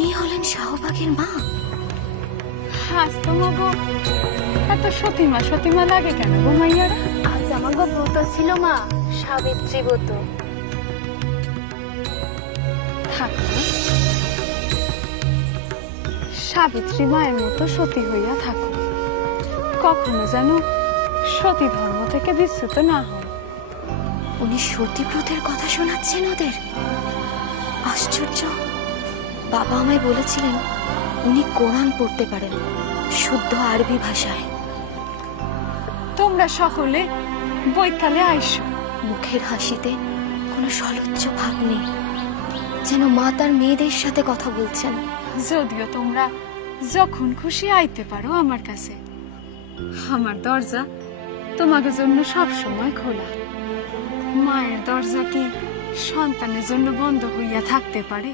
উনি হলেন শাহবাগের মা। আজ তোমাকে এত সতীমা সতীমা লাগে কেন গো মাইয়ারা? আজ আমার ব্রত ছিল মা, সাবিত্রী ব্রত। থাকো, সাবিত্রী মায়ের মতো সতী হইয়া থাকো, কখনো যেন সতী ধর্ম থেকে বিচ্যুত না হয়। উনি সতীব্রতের কথা শোনাচ্ছেন ওদের। আশ্চর্য। বাবা আমায় বলেছিলেন উনি কোরআন পড়তে পারেন শুদ্ধ আরবি ভাষায়। তোমরা সকলে বৈকালে আইসো। মুখের হাসিতে কোনো সলজ্জ ভাব নেই, যেন মা তার মেয়েদের সাথে কথা বলছেন। যদিও তোমরা যখন খুশি আইতে পারো আমার কাছে, আমার দরজা তোমাদের জন্য সব সময় খোলা। মায়ের দরজা কি সন্তানের জন্য বন্ধ হইয়া থাকতে পারে?